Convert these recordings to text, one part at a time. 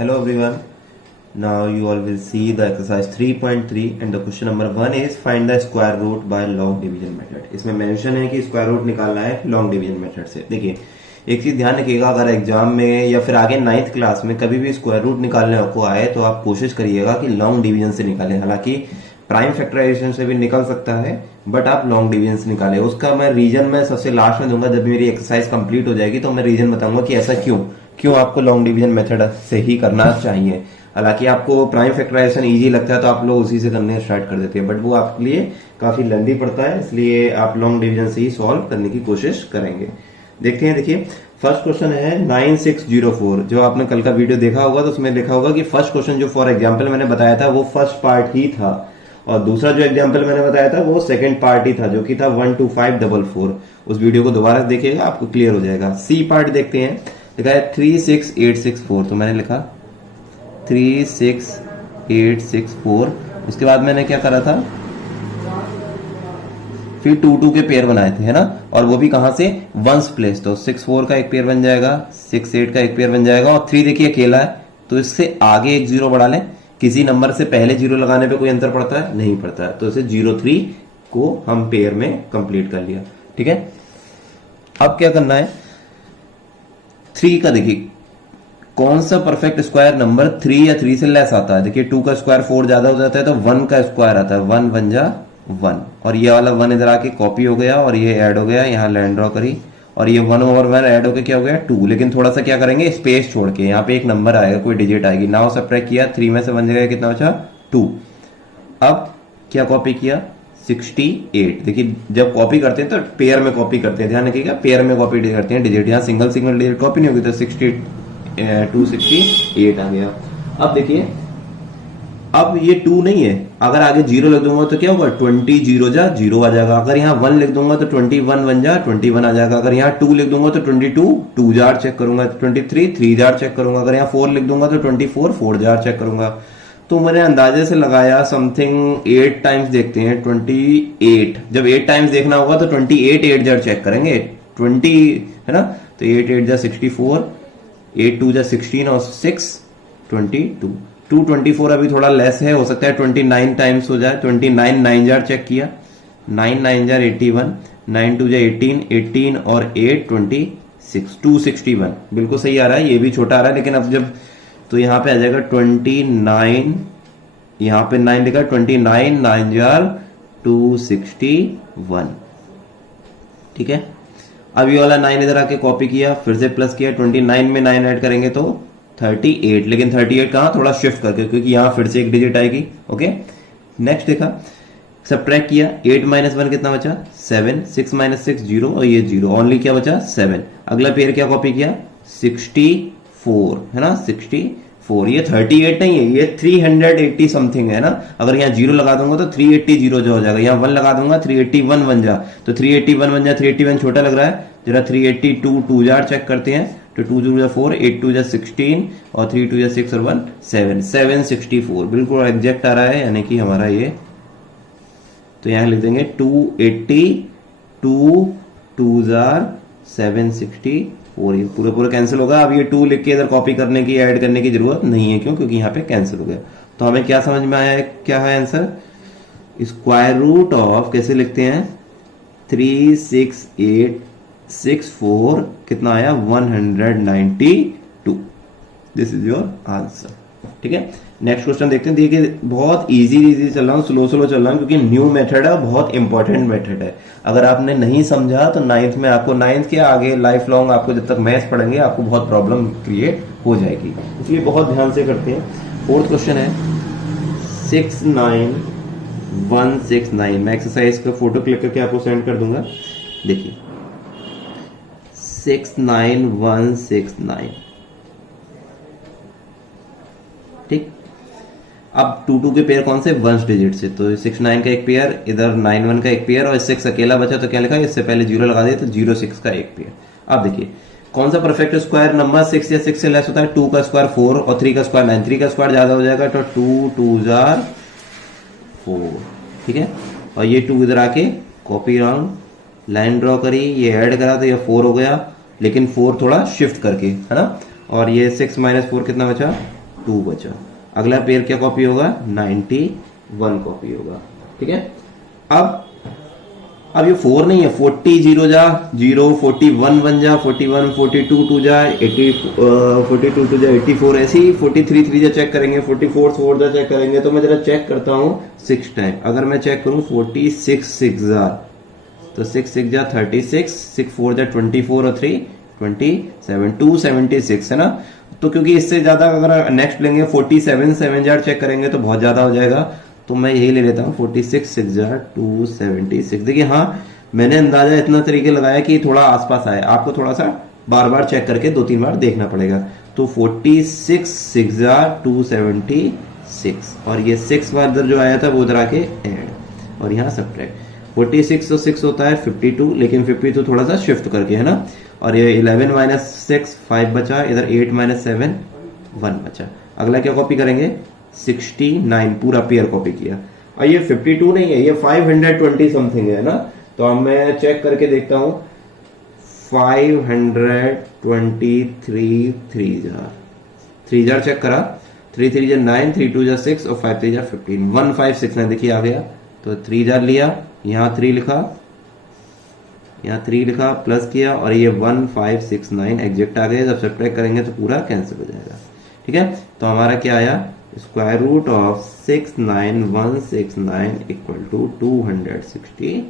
Hello everyone. Now you all will see the exercise 3.3 and the question number 1 is find the square root by long division method. इसमें mention है कि square root निकालना है long division method से। देखिए एक चीज ध्यान रखिएगा, अगर एग्जाम में या फिर आगे 9th क्लास में कभी भी स्क्वायर रूट निकालने को आए तो आप कोशिश करिएगा कि लॉन्ग डिवीजन से निकालें। हालांकि प्राइम फैक्टराइजेशन से भी निकल सकता है बट आप लॉन्ग डिवीजन से निकालें। उसका मैं रीजन मैं सबसे लास्ट में दूंगा, जब मेरी एक्सरसाइज कंप्लीट हो जाएगी तो मैं रीजन बताऊंगा कि ऐसा क्यों आपको लॉन्ग डिवीजन मेथड से ही करना चाहिए। हालांकि आपको प्राइम फैक्टराइजेशन इजी लगता है तो आप लोग उसी से करने स्टार्ट कर देते हैं, बट वो आपके लिए काफी लेंथी पड़ता है, इसलिए आप लॉन्ग डिवीजन से ही सॉल्व करने की कोशिश करेंगे। देखते हैं। देखिए फर्स्ट क्वेश्चन है 9604। जो आपने कल का वीडियो देखा होगा तो उसमें देखा होगा कि फर्स्ट क्वेश्चन जो फॉर एग्जाम्पल मैंने बताया था वो फर्स्ट पार्ट ही था और दूसरा जो एग्जाम्पल मैंने बताया था वो सेकंड पार्ट ही था, जो कि था 12544। उस वीडियो को दोबारा देखिएगा, आपको क्लियर हो जाएगा। सी पार्ट देखते हैं। लिखा है 36864, तो मैंने लिखा 36864। उसके बाद मैंने क्या करा था, फिर 2 के पेयर बनाए थे, है ना, और वो भी कहां से, वंस प्लेस। तो 64 का एक पेयर बन जाएगा, 68 का एक पेयर बन जाएगा और 3 देखिए अकेला है तो इससे आगे एक 0 बढ़ा लें। किसी नंबर से पहले 0 लगाने पे कोई अंतर पड़ता है? नहीं पड़ता है। तो इसे 03 को हम पेयर में कंप्लीट कर लिया। ठीक है, अब क्या करना है, 3 का देखिए कौन सा परफेक्ट स्क्वायर नंबर 3 या 3 से लेस आता है। देखिए 2 का स्क्वायर 4 ज्यादा हो जाता है तो 1 का स्क्वायर आता है, 1 1 जा 1, और ये वाला 1 इधर आके कॉपी हो गया और ये ऐड हो गया, यहाँ लाइन ड्रॉ करी और ये 1 ओवर 1 ऐड होकर क्या हो गया 2। लेकिन थोड़ा सा क्या करेंगे, स्पेस छोड़ के यहाँ पे एक नंबर आएगा, कोई डिजिट आएगी। नाउ सब्ट्रैक्ट किया, 3 में से 1 जगह कितना बचा 2। अब क्या कॉपी किया 68। देखिए जब कॉपी करते हैं तो पेयर में कॉपी करते हैं, ध्यान रखिएगा, पेयर में कॉपी करते हैं डिजिट। यहाँ सिंगल सिंगल डिजिट कॉपी नहीं होगी तो 268 आ गया। अब देखिए अब ये 2 नहीं है, अगर आगे 0 लिख दूंगा तो क्या होगा 20 0 जा 0 आ जाएगा। अगर यहाँ 1 लिख दूंगा तो 21 1 जा 21 आ जाएगा। अगर यहाँ 2 लिख दूंगा तो 22 2 जार चेक करूंगा, 23 3 जार चेक करूंगा। अगर यहाँ 4 लिख दूंगा तो 24 4 जार चेक करूंगा। तो मैंने अंदाजे से लगाया समथिंग 8 टाइम्स देखते हैं 28। जब 8 टाइम्स देखना होगा तो 28 8 जार चेक करेंगे, 20 है ना, तो 8 8 जा 64, 8 2 जा 16 और 6 22। 224 अभी थोड़ा लेस है, हो सकता है 29 टाइम्स हो जाए। 29 9 जार चेक किया, 9 9 जार 81, 9 2 जा 18, 18 और 8 26, 261 बिल्कुल सही आ रहा है। ये भी छोटा आ रहा है लेकिन अब जब तो यहाँ पे आ जाएगा 29, यहाँ पे 9 लिखा, 29 9 जार 261। ठीक है, अब ये वाला 9 इधर आके कॉपी किया, फिर से प्लस किया, 29 में 9 ऐड करेंगे तो 38। लेकिन 38 कहां, थोड़ा शिफ्ट करके, क्योंकि यहां फिर से एक डिजिट आएगी। ओके, नेक्स्ट देखा, सब्ट्रैक्ट किया, 8 - 1 कितना बचा 7, 6 - 6 0 और ये 0, ओनली क्या बचा 7। अगला पेयर क्या कॉपी किया 64, है ना, 64। ये 38 नहीं है, ये 380 समथिंग है ना। अगर यहाँ 0 लगा दूंगा तो 380 0 जो हो जाएगा, यहाँ 1 लगा दूंगा 381 1 जा, तो 381 1 जा 381 छोटा लग रहा है जरा। 382 2 जार चेक करते हैं तो 2 2 जा 4, 8 2 जा 16 और 3 2 जा 6 और 1 7, 764 बिल्कुल एग्जैक्ट आ रहा है, यानी कि हमारा ये। तो यहाँ लिख देंगे 280 2 2 जार 764। ये पूरे पूरे कैंसिल होगा। अब ये 2 लिख के इधर कॉपी करने की ऐड करने की जरूरत नहीं है, क्यों, क्योंकि यहाँ पे कैंसिल हो गया। तो हमें क्या समझ में आया, क्या है आंसर, स्क्वायर रूट ऑफ कैसे लिखते हैं 36864 कितना आया 192। This is your answer. ठीक है, नेक्स्ट क्वेश्चन देखते हैं। देखिए बहुत इजी चल रहा हूँ, स्लो चल रहा हूँ क्योंकि न्यू मेथड है, बहुत इंपॉर्टेंट मेथड है। अगर आपने नहीं समझा तो 9th में आपको, 9th के आगे लाइफ लॉन्ग आपको जब तक मैथ्स पढ़ेंगे आपको बहुत प्रॉब्लम क्रिएट हो जाएगी, इसलिए बहुत ध्यान से करते हैं। 4th क्वेश्चन है 69169। मैं एक्सरसाइज का फोटो क्लिक करके आपको सेंड कर दूंगा। देखिए 69169, ठीक। अब 2 के पेयर कौन से, वंस डिजिट से, तो 69 का एक पेयर, इधर 91 का एक पेयर और 6 अकेला बचा तो क्या लिखा, इससे पहले 0 लगा दिया तो 06 का एक पेयर। अब देखिए कौन सा परफेक्ट स्क्वायर नंबर 6 या 6 से लेस होता है, 2 का स्क्वायर 4 और 3 का स्क्वायर 9। 3 का स्क्वायर ज्यादा हो जाएगा तो 2 2 जार 4। ठीक है, और ये 2 इधर आके कॉपी राउंड लाइन ड्रॉ करी, ये ऐड करा तो ये 4 हो गया, लेकिन 4 थोड़ा शिफ्ट करके, है ना। और ये 6 - 4 कितना बचा 2 बचा। अगला पेयर क्या कॉपी होगा, 91 कॉपी होगा। ठीक है, अब ये 4 नहीं है, 40 जीरो जा 0, 41 1 जा 41, 42 2 जा 80, 42 2 जा 84, ऐसे ही 43 3 जा चेक करेंगे, 44 4 जा चेक करेंगे। तो मैं जरा चेक करता हूं 6 टाइम। अगर मैं चेक करूं 46 6 जा, तो 6 6 जा 36, 6 4 जा 24 और 3 27, 276 है ना। तो क्योंकि इससे ज्यादा अगर नेक्स्ट लेंगे 47 7 जार चेक करेंगे तो बहुत ज्यादा हो जाएगा, तो मैं यही ले लेता हूँ 46 6 जार 276। देखिए हाँ, मैंने अंदाजा इतना तरीके लगाया कि थोड़ा आसपास आए, आपको थोड़ा सा बार बार चेक करके 2-3 बार देखना पड़ेगा। तो 46 6 जार 276, और ये 6 बार इधर जो आया था वो इधर आके ऐड और यहाँ सब्ट्रैक्ट। 46 तो 6 होता है 52, लेकिन 52 थोड़ा सा शिफ्ट करके है ना। और ये 11 माइनस 6 5 बचा, इधर 8 माइनस 7 1 बचा। अगला क्या कॉपी करेंगे, 69 पूरा पेयर कॉपी किया। और ये 52 नहीं है, ये 520 समथिंग है ना। तो अब मैं चेक करके देखता हूं 523 3 जार चेक करा, 3 3 जार 9, 3 2 जार 6 और 5 3 जार 15, 1569 देखिए आ गया। तो 3 जार लिया, यहाँ 3 लिखा, यहाँ 3 लिखा, प्लस किया और ये 1569 एग्जैक्ट आ गए। जब सब्ट्रैक्ट करेंगे तो पूरा कैंसिल हो जाएगा। ठीक है, तो हमारा क्या आया, square root of 69169 equal to 263।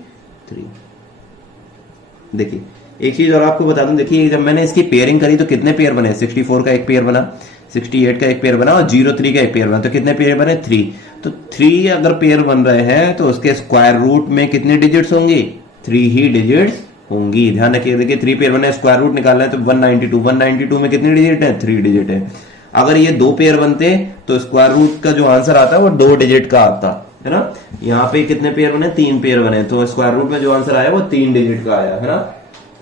देखिए एक चीज और आपको बता दूं, देखिए जब मैंने इसकी पेयरिंग करी तो कितने पेयर बने, 64 का एक पेयर बना, 68 का एक पेयर बना और 03 का एक पेयर बना। तो कितने पेयर बने, 3। तो 3 अगर पेयर बन रहे हैं तो उसके स्क्वायर रूट में कितने डिजिट्स होंगी, 3 ही डिजिट्स होंगी। ध्यान रखिए, देखिए 3 पेयर बने, स्क्वायर रूट निकालना है तो 192 में कितने डिजिट है, 3 डिजिट है। अगर ये 2 पेयर बनते तो स्क्वायर रूट का जो आंसर आता है वो 2 डिजिट का आता है ना। यहाँ पे कितने पेयर बने, 3 पेयर बने, तो स्क्वायर रूट में जो आंसर आया वो 3 डिजिट का आया है ना।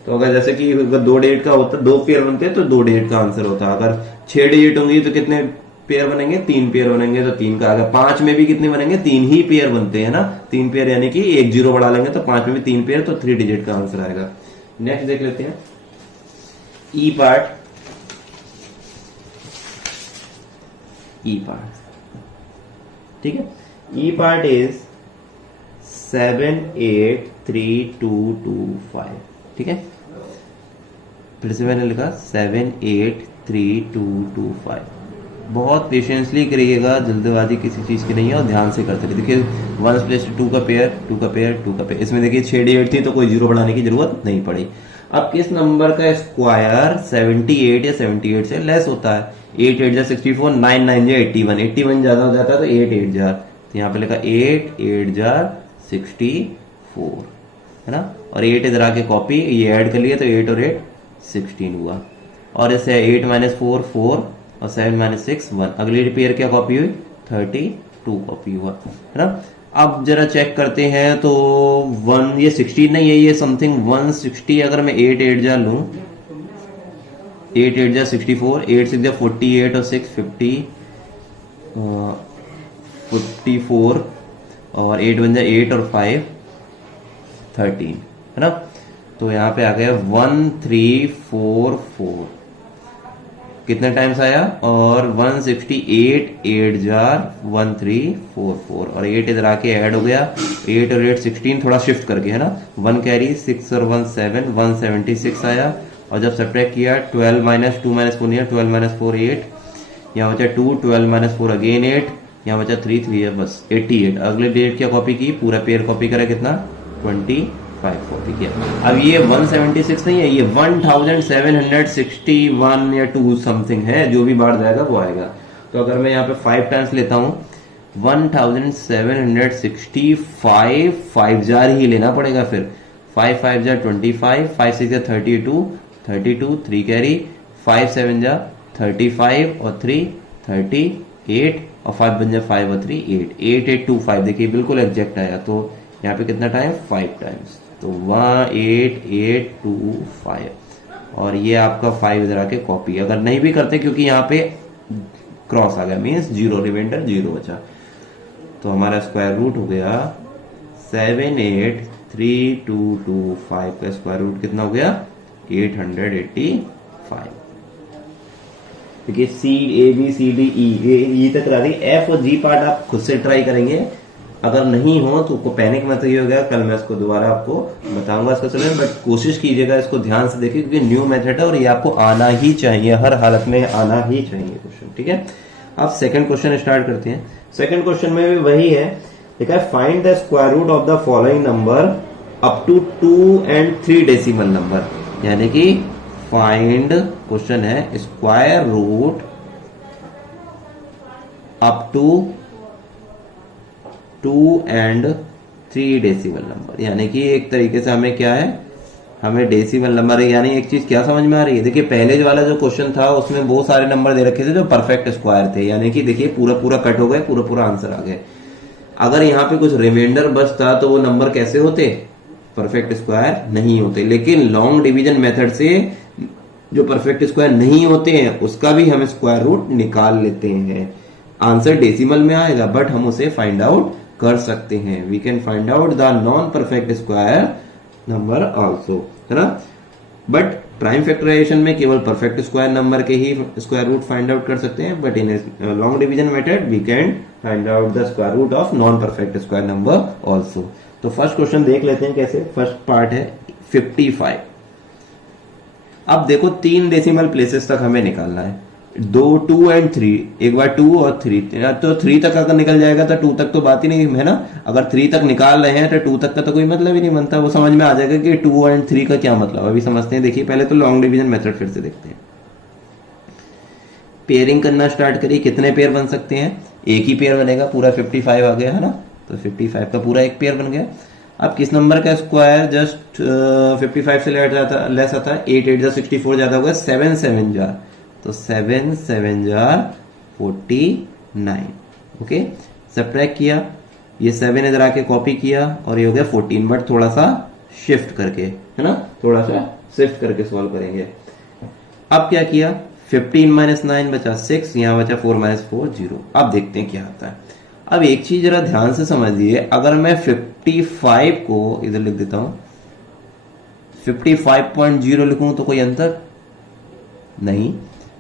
तो अगर जैसे कि अगर 2 डिजिट का होता, 2 पेयर बनते तो 2 डिजिट का आंसर होता। अगर 6 डिजिट होंगी तो कितने पेयर बनेंगे, 3 पेयर बनेंगे तो 3 का। अगर 5 में भी कितने बनेंगे, 3 ही पेयर बनते हैं ना, 3 पेयर, यानी कि एक 0 बढ़ा लेंगे तो 5 में भी 3 पेयर, तो 3 डिजिट का आंसर आएगा। नेक्स्ट देख लेते हैं ई पार्ट। ठीक है, ई पार्ट इज 783225। ठीक है, फिर से मैंने लिखा 783225। बहुत पेशेंसली करिएगा, जल्दबाजी किसी चीज की नहीं है और ध्यान से करते रहिए। देखिए 1 प्लस 2 का पेयर, 2 का पेयर, 2 का पेयर, इसमें देखिए 6 डिजिट थी तो कोई 0 बढ़ाने की जरूरत नहीं पड़ी। अब किस नंबर का स्क्वायर 78 या 78 से लेस होता है, 8 8 जा 64, 9 9 जा 81, 81 ज्यादा हो जाता है तो 8 8 जार, तो यहाँ पे लिखा 8 8 जार 64 है ना। और 8 इधर आके कॉपी, ये ऐड कर लिया तो 8 और 8 16 हुआ। और इससे 8 माइनस 4 4 और 7 माइनस 6 1। अगली पेयर क्या कॉपी हुई, 32 कॉपी हुआ है ना। अब जरा चेक करते हैं तो 1, ये 16 नहीं है, ये समथिंग 160। अगर मैं 8 8 जा लूं, 8 8 जा 64, 8 6 जा 48 और 6 50 54 और 8 1 जा 8 और 5 13 है ना। तो यहाँ पे आ गया 1344, कितने टाइम्स आया, और 168 8 जार 1344 और 8 इधर आके ऐड हो गया, 8 और 8 16, थोड़ा शिफ्ट करके है ना। 1 कैरी 6 और 1 7, 176 आया। और जब सब्ट्रैक्ट किया 12 माइनस 2 माइनस 4 नहीं है, 12 माइनस 4 8, यहाँ बचा 2, 12 माइनस 4 अगेन 8, यहाँ बचा 3 3 है बस 88। अगले डेट क्या कॉपी की, पूरा पेयर कॉपी करा, कितना 25 कॉपी किया। अब ये 176 नहीं है, ये 1761 या 2 समथिंग है, जो भी बाढ़ जाएगा वो आएगा। तो अगर मैं यहाँ पे 5 टाइम्स लेता हूँ 1765, 5 जार ही लेना पड़ेगा फिर। 5 5 जार 25, 5 6 जार 32, 3 कैरी, 5 7 जा 35 और 3 38 और 5 बन जा 5 और 3 8, 8825। देखिए बिल्कुल एग्जैक्ट आया। तो यहाँ पे कितना टाइम, 5 टाइम्स, तो 18825। और ये आपका 5 इधर आके कॉपी। अगर नहीं भी करते क्योंकि यहाँ पे क्रॉस आ गया, मीन्स 0, रिमाइंडर 0 बचा। तो हमारा स्क्वायर रूट हो गया 783225 का स्क्वायर रूट कितना हो गया, 885। देखिए सी A B C D E तक रह गई, एफ और जी पार्ट आप खुद से ट्राई करेंगे, अगर नहीं हो तो को पैनिक मत ही हो गया, कल मैं इसको दोबारा आपको बताऊंगा इसका सोल्यूशन, बट कोशिश कीजिएगा इसको ध्यान से देखिए क्योंकि न्यू मेथड है और ये आपको आना ही चाहिए, हर हालत में आना ही चाहिए क्वेश्चन, ठीक है। अब सेकंड क्वेश्चन स्टार्ट करते हैं। सेकंड क्वेश्चन में भी वही है, देखा है find the square root of the following number up to 2 and 3 decimal number, यानी कि फाइंड क्वेश्चन है square root up to 2 and 3 decimal number, यानी कि एक तरीके से हमें क्या है, हमें डेसिमल नंबर है, यानी एक चीज क्या समझ में आ रही है, देखिए पहले वाला जो क्वेश्चन था उसमें बहुत सारे नंबर दे रखे थे जो परफेक्ट स्क्वायर थे, यानी कि देखिए पूरा पूरा कट हो गए, पूरा पूरा आंसर आ गए। अगर यहाँ पे कुछ रिमाइंडर बचता तो वो नंबर कैसे होते, परफेक्ट स्क्वायर नहीं होते। लेकिन लॉन्ग डिवीजन मेथड से जो परफेक्ट स्क्वायर नहीं होते हैं उसका भी हम स्क्वायर रूट निकाल लेते हैं, आंसर डेसिमल में आएगा बट हम उसे फाइंड आउट कर सकते हैं। We can find out the non perfect square number also, है ना। बट प्राइम फैक्टराइजेशन में केवल परफेक्ट स्क्वायर नंबर के ही स्क्वायर रूट फाइंड आउट कर सकते हैं, but in long division method we can find out the square root of non perfect square number also. तो फर्स्ट क्वेश्चन देख लेते हैं कैसे। फर्स्ट पार्ट है 55। अब देखो 3 डेसिमल प्लेसेस तक हमें निकालना है, 2 and 3, एक बार 2 और 3, तो 3 तक अगर निकल जाएगा तो 2 तक तो बात ही नहीं है ना। अगर 3 तक निकाल रहे हैं तो 2 तक का तो कोई मतलब ही नहीं बनता, वो समझ में आ जाएगा कि 2 and 3 का क्या मतलब। अभी समझते हैं, देखिए पहले तो लॉन्ग डिवीजन मेथड फिर से देखते हैं। पेयरिंग करना स्टार्ट करिए, कितने पेयर बन सकते हैं, एक ही पेयर बनेगा, पूरा 55 आ गया है ना, तो 55 का पूरा एक पेयर बन गया। अब किस नंबर का स्क्वायर जस्ट 55 से लेस आता है, 8 8 64 ज्यादा होगा, 7 7 जार, तो 7 7 जार 49। ओके, सब्ट्रैक्ट किया, ये 7 इधर आके कॉपी किया और ये हो गया 14, बट थोड़ा सा शिफ्ट करके, है ना, थोड़ा सा शिफ्ट करके सॉल्व करेंगे। अब क्या किया, 15 - 9 बचा 6, यहां बचा 4 - 4 0। अब देखते हैं क्या आता है। अब एक चीज जरा ध्यान से समझिए, अगर मैं 55 को इधर लिख देता हूं, 55.0 लिखूं तो कोई अंतर नहीं,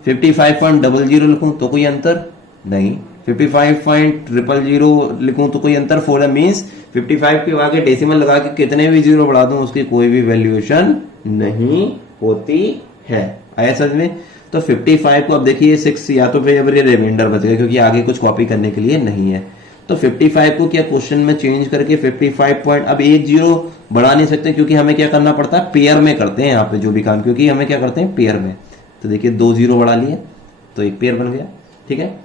55.00 लिखूं तो कोई अंतर नहीं, 55.000 लिखूं तो कोई अंतर, फॉर मीन्स 55 के आगे डेसिमल लगा के कितने भी जीरो बढ़ा दूं उसकी कोई भी वैल्यूएशन नहीं होती है। आया समझ में। तो 55 को अब देखिए 6, या तो फिर ये रिमाइंडर बच गया क्योंकि आगे कुछ कॉपी करने के लिए नहीं है, तो 55 को क्या क्वेश्चन में चेंज करके 55 पॉइंट, अब एक जीरो बढ़ा नहीं सकते क्योंकि हमें क्या करना पड़ता है, पेयर में करते हैं यहाँ पे जो भी काम, क्योंकि हमें क्या करते हैं पेयर में। तो देखिए 2 जीरो बढ़ा लिए तो एक पेयर बन गया, ठीक है।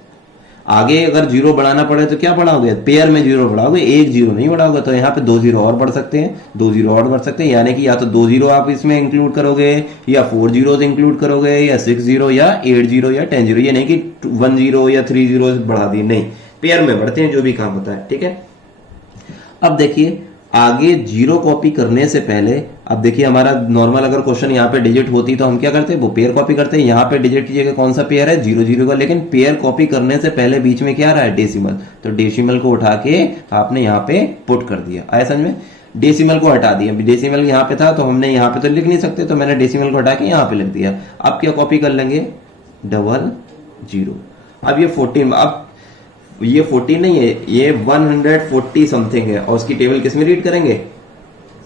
आगे अगर जीरो बढ़ाना पड़े तो क्या बढ़ाओगे, पेयर में जीरो बढ़ाओगे, एक जीरो नहीं बढ़ाओगे, तो यहाँ पे 2 जीरो और बढ़ सकते हैं, 2 जीरो और बढ़ सकते हैं, यानी कि या तो 2 जीरो आप इसमें इंक्लूड करोगे, या 4 जीरो इंक्लूड करोगे, या 6 जीरो, या 8 जीरो, या 10 जीरो, ये नहीं कि 1 जीरो या 3 जीरो बढ़ा दिए, नहीं, पेयर में बढ़ते हैं जो भी काम होता है, ठीक है। अब देखिए आगे जीरो कॉपी करने से पहले, अब देखिए हमारा नॉर्मल अगर क्वेश्चन यहाँ पे डिजिट होती तो हम क्या करते हैं, वो पेयर कॉपी करते हैं। यहाँ पे डिजिट की जगह कौन सा पेयर है, 0 0 का, लेकिन पेयर कॉपी करने से पहले बीच में क्या रहा है, डेसिमल, तो डेसिमल को उठा के आपने यहाँ पे पुट कर दिया। आया समझ में, डेसिमल को हटा दिया, डेसिमल यहाँ पे था तो हमने यहाँ पे तो लिख नहीं सकते, तो मैंने डेसिमल को हटा के यहाँ पे लिख दिया। अब क्या कॉपी कर लेंगे, 00। अब ये 14, अब ये 14 नहीं है, ये 140 समथिंग है, और उसकी टेबल किस में रीड करेंगे,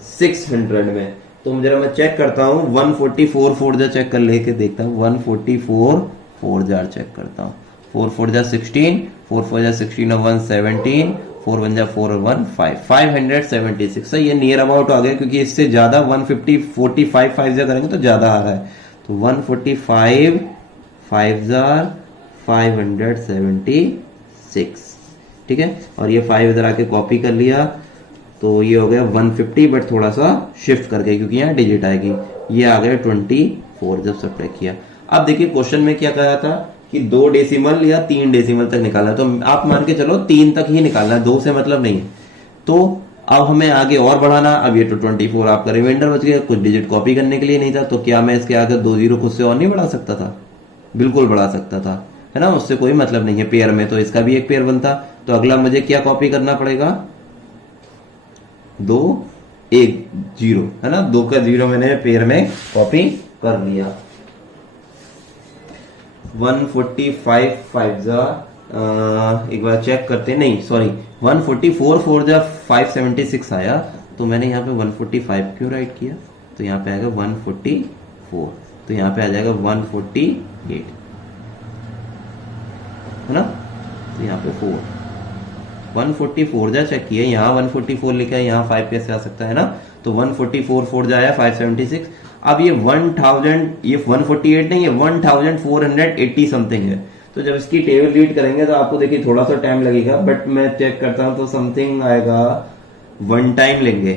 600 में। तो जरा मैं चेक करता हूं, 144 4 जा चेक कर लेके देखता हूं, 144 4 जार चेक करता हूं, 4 4 जा 16, 4 4 जा 16 और 1 17, 4 1 जा 4 और 1 5, 576। सही, ये नियर अबाउट आ गया, क्योंकि इससे ज्यादा 150 45 5 जा करेंगे तो ज्यादा आ रहा है, तो 145 5 जार 576, ठीक है। और ये 5 इधर आके कॉपी कर लिया, तो ये हो गया 150, बट थोड़ा सा शिफ्ट करके क्योंकि यहाँ डिजिट आएगी, ये आ गया 24 जब सब्ट्रैक्ट किया। अब देखिए क्वेश्चन में क्या कहा था कि 2 डेसिमल या 3 डेसिमल तक निकालना, तो आप मान के चलो 3 तक ही निकालना है, 2 से मतलब नहीं है। तो अब हमें आगे और बढ़ाना, अब ये तो 24 आपका रिमाइंडर बच गया, कुछ डिजिट कॉपी करने के लिए नहीं था, तो क्या मैं इसके आगे 2 जीरो खुद से और नहीं बढ़ा सकता था, बिल्कुल बढ़ा सकता था, है ना, उससे कोई मतलब नहीं है पेयर में, तो इसका भी एक पेयर बनता। तो अगला मुझे क्या कॉपी करना पड़ेगा, 2 1 0, है ना, 2 का 0 मैंने पेयर में कॉपी कर लिया। 145 5 जा एक बार चेक करते हैं, नहीं सॉरी 144 4 जा 576 आया, तो मैंने यहाँ पे 145 क्यों राइट किया, तो यहाँ पे आएगा 144, तो यहाँ पे आ जाएगा 148 है ना, तो यहाँ पे 144 जा चेक किया, यहाँ 144 लिखा है, यहाँ 5 कैसे आ सकता है ना, तो 144 4 जाया 576। अब ये 1000, ये 148 नहीं, ये 1480 समथिंग है। तो जब इसकी टेबल रीड करेंगे तो आपको देखिए थोड़ा सा टाइम लगेगा, बट मैं चेक करता हूं तो समथिंग आएगा 1 टाइम लेंगे,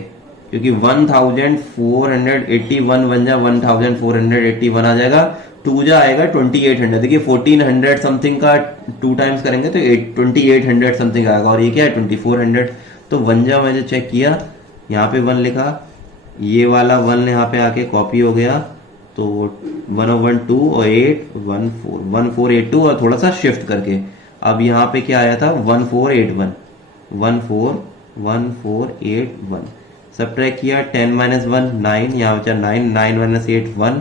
क्योंकि 1481 बन जा 1481 आ जाएगा, 2 जा आएगा 2800, देखिए 1400 समथिंग का 2 टाइम्स करेंगे तो 2800 समथिंग आएगा, और ये क्या है 2400, तो 1 जा मैंने चेक किया, यहाँ पे 1 लिखा, ये वाला 1 यहाँ पे आके कॉपी हो गया, तो 1012 और 1482 और थोड़ा सा शिफ्ट करके, अब यहाँ पे क्या आया था 1481 1481, सब्ट्रैक्ट किया 10 -1 9, यहाँ बचा 9 9 - 8 1,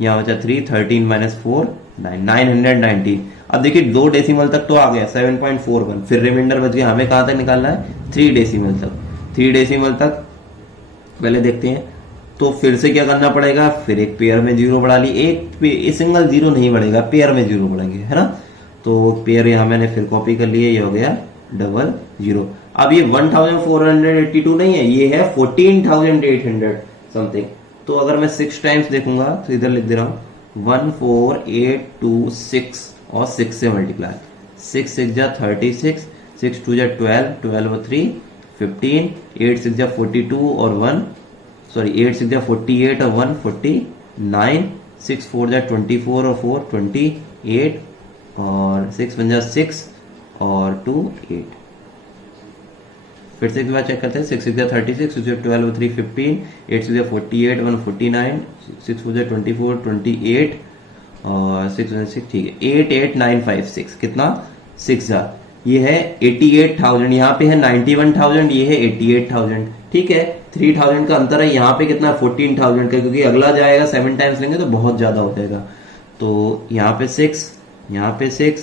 यहाँ बचा 3 13 - 4 9 919। अब देखिए 2 डेसिमल तक तो आ गया 7.41, फिर रिमाइंडर बच गया, हमें कहाँ तक निकालना है 3 डेसिमल तक, 3 डेसिमल तक पहले देखते हैं। तो फिर से क्या करना पड़ेगा, फिर एक पेयर में जीरो बढ़ा ली, एक सिंगल जीरो नहीं बढ़ेगा, पेयर में जीरो बढ़ेंगे है ना, तो पेयर यहाँ मैंने फिर कॉपी कर लिए, ये हो गया 00। अब ये 1482 नहीं है, ये है 14800 समथिंग, तो अगर मैं 6 टाइम्स देखूंगा तो इधर लिख दे रहा हूं 14826 और 6 से मल्टीप्लाई, 6 6 जा 36, 6 2 जा 12, 12 और 3 15, 8 6 जा 42 और 1 सॉरी 8 6 जा 48 और 1 49, 6 4 जा 24 और 4 28, और 6 1 जा 6 और 2 8। फिर से एक बार चेक करते हैं, 6 6 जा 36, 6 जा 12 और 3 15, 8 6 जा 48 1 49, 6 4 जा 24 28 और 6 6 ठीक है 88956, कितना 6 जा, ये है 88,000, यहाँ पे है 91,000, ये है 88,000, ठीक है 3000 का अंतर है, यहाँ पे कितना 14,000 का, क्योंकि अगला जाएगा 7 टाइम्स लेंगे तो बहुत ज्यादा हो जाएगा, तो यहाँ पे 6, यहाँ पे 6,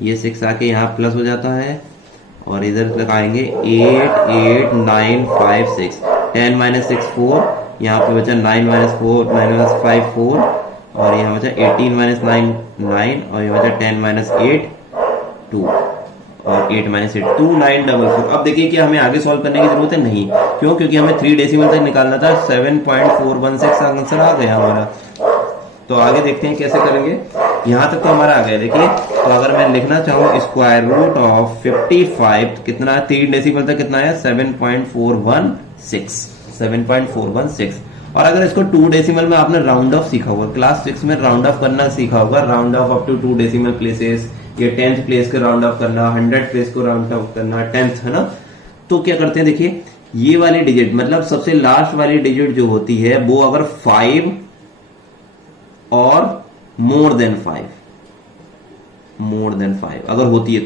ये 6 आके यहाँ प्लस हो जाता है, और इधर तक आएंगे 88956, 10 - 6 4, यहाँ पे बचा 9 - 4 9 - 5 4, और यहाँ बचा 18 - 9 9, और यहाँ बचा 10 - 8 2, और 8 - 8 2944। अब देखिए कि हमें आगे सॉल्व करने की जरूरत है, नहीं क्यों, क्योंकि हमें 3 डेसिमल तक निकालना था, 7.416 आंसर आ गया हमारा। तो आगे देखते हैं कैसे करेंगे, यहां तक तो हमारा आ गया। देखिए तो अगर मैं लिखना चाहूँ स्क्वायर रूट ऑफ 55 कितना है, 3 डेसिमल तक कितना है 7.416। और अगर इसको 2 डेसिमल में आपने राउंड ऑफ सीखा होगा, क्लास 6 में राउंड ऑफ करना सीखा होगा, round off up to 2 decimal places, ये 10th प्लेस को राउंड ऑफ करना, 100 प्लेस को राउंड ऑफ करना, 10th है ना। तो क्या करते हैं, देखिए ये वाली डिजिट मतलब सबसे लास्ट वाली डिजिट जो होती है वो अगर 5 और मोर देन 5 अगर होती है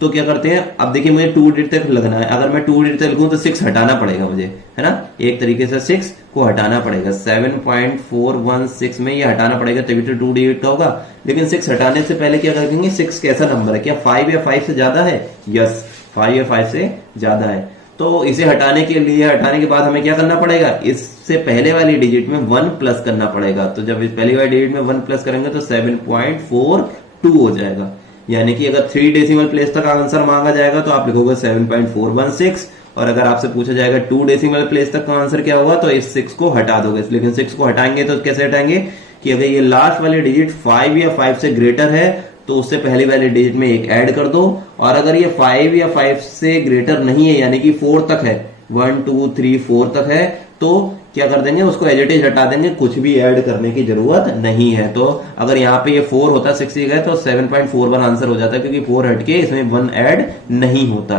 तो क्या करते हैं, अब देखिए मुझे 2 डिजिट तक लगना है, अगर मैं 2 डिजिट तक लिखूं तो 6 हटाना पड़ेगा मुझे, है ना, एक तरीके से 6 को हटाना पड़ेगा, 7.416 में ये हटाना पड़ेगा तभी तो 2 डिजिट का होगा। लेकिन 6 हटाने से पहले क्या करेंगे, 6 कैसा नंबर है, क्या 5 या 5 से ज्यादा है, यस 5 या 5 से ज्यादा है। तो इसे हटाने के लिए, हटाने के बाद हमें क्या करना पड़ेगा, इससे पहले वाली डिजिट में 1 प्लस करना पड़ेगा। तो जब इस पहली वाली डिजिट में 1 प्लस करेंगे तो 7.42 हो जाएगा, यानी कि अगर 3 डेसिमल प्लेस तक आंसर मांगा जाएगा तो आप लिखोगे 7.416, और अगर आपसे पूछा जाएगा 2 डेसिमल प्लेस तक का आंसर क्या होगा तो इस 6 को हटा दोगे। लेकिन 6 को हटाएंगे तो कैसे हटाएंगे कि अगर ये लास्ट वाली डिजिट 5 या 5 से ग्रेटर है तो उससे पहली वाली डिजिट में एक ऐड कर दो, और अगर ये 5 या 5 से ग्रेटर नहीं है यानी कि 4 तक है, 1 2 3 4 तक है, तो क्या कर देंगे, उसको एज इट इज हटा देंगे, कुछ भी ऐड करने की जरूरत नहीं है। तो अगर यहाँ पे ये 4 होता 6 ही गए तो 7.41 आंसर हो जाता, क्योंकि 4 हटके इसमें 1 ऐड नहीं होता,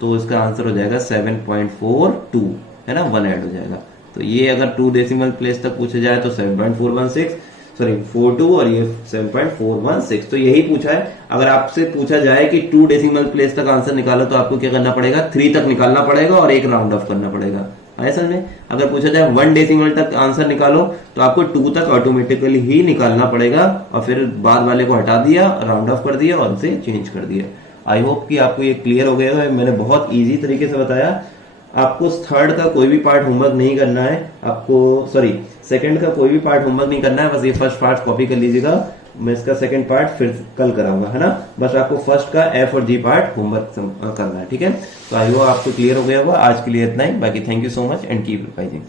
तो इसका आंसर हो जाएगा 7.42, है ना, 1 ऐड हो जाएगा। तो ये अगर 2 डेसिमल प्लेस तक पूछा जाए तो 7.416 और ये 7.416, तो यही पूछा है। अगर आपसे पूछा जाए कि 2 डेसिमल प्लेस तक आंसर निकालो तो आपको क्या करना पड़ेगा, 3 तक निकालना पड़ेगा और एक राउंड ऑफ करना पड़ेगा। आया समझ में। अगर पूछा जाए 1 डेसिमल तक आंसर निकालो तो आपको 2 तक ऑटोमेटिकली ही निकालना पड़ेगा, और फिर बाद वाले को हटा दिया, राउंड ऑफ कर दिया और उसे चेंज कर दिया। आई होप कि आपको ये क्लियर हो गया है। मैंने बहुत इजी तरीके से बताया। आपको थर्ड का कोई भी पार्ट होमवर्क नहीं करना है, आपको सॉरी सेकंड का कोई भी पार्ट होमवर्क नहीं करना है, बस ये फर्स्ट पार्ट कॉपी कर लीजिएगा। मैं इसका सेकंड पार्ट फिर कल कराऊंगा, है ना। बस आपको फर्स्ट का एफ और जी पार्ट होमवर्क करना है, ठीक है। तो आई होप आपको क्लियर हो गया होगा। आज के लिए इतना ही, बाकी thank you so much and keep revising.